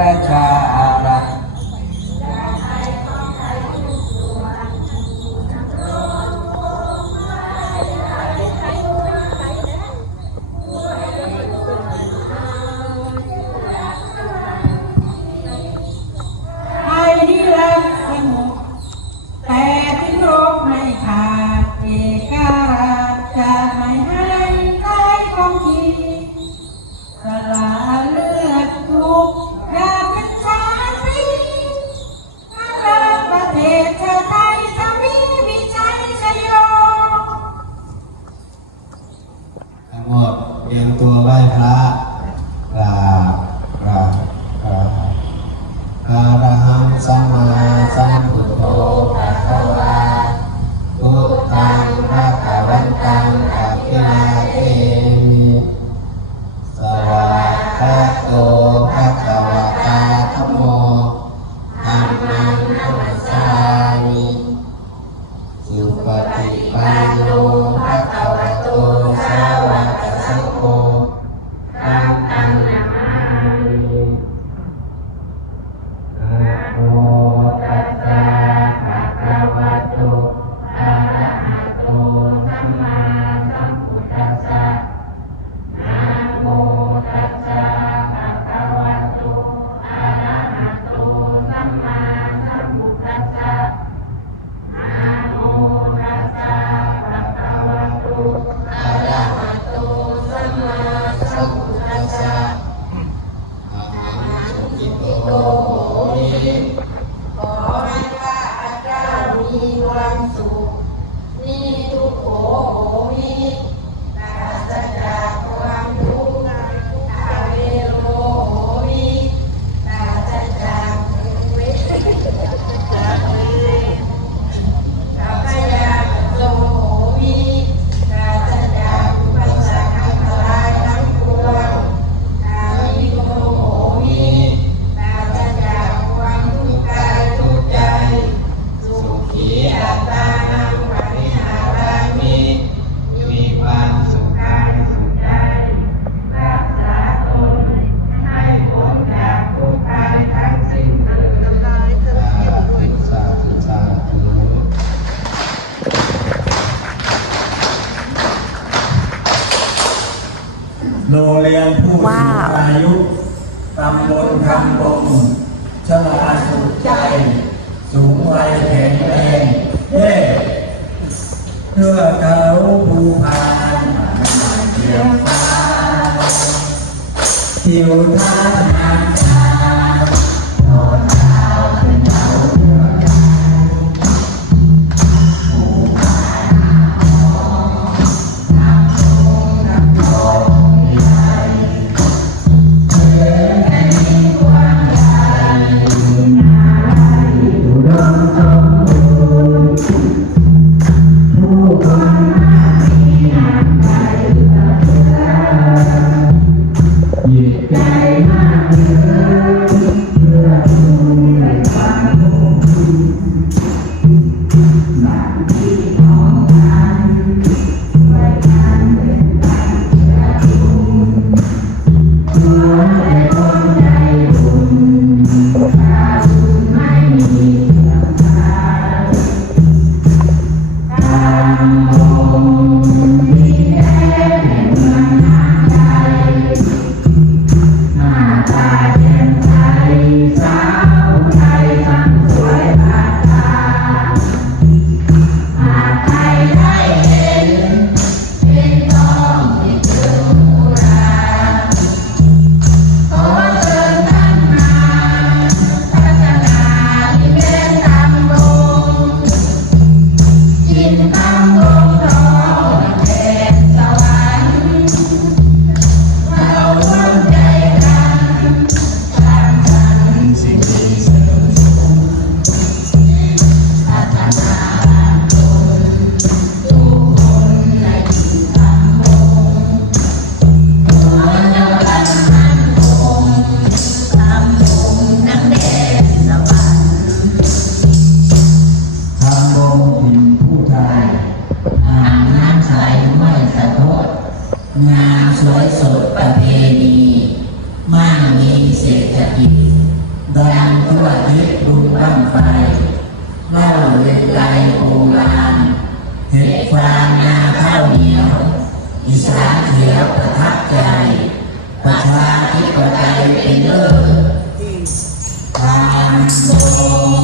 pecar. ภะคะวะตาธโมธัมมังนมัส ว้าวอายุตำบลคำบงชราสุดใจ สูงวัยแข็งแรงเย่เพื่อเขาผู้พานมาเดียวฟ้าทิวทัศ ชามเขียวประทับใจ ประชาธิปไตยเป็นเลิศตามโล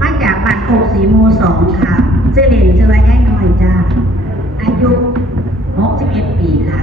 มาจากบ้านโคกสีโมสองค่ะเจเลนเจอวายายน่อยจ้า อายุ 61 ปีค่ะ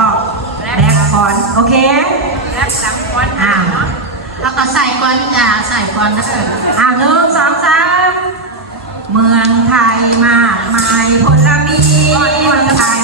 ก็แบกก่อนโอเคแบกหลังก่อนอ่าแล้วก็ใส่ก่อนอ่าใส่ก่อนนะเอออ่าหนึ่งสองสามเมืองไทยมากมายพลมีคนไทย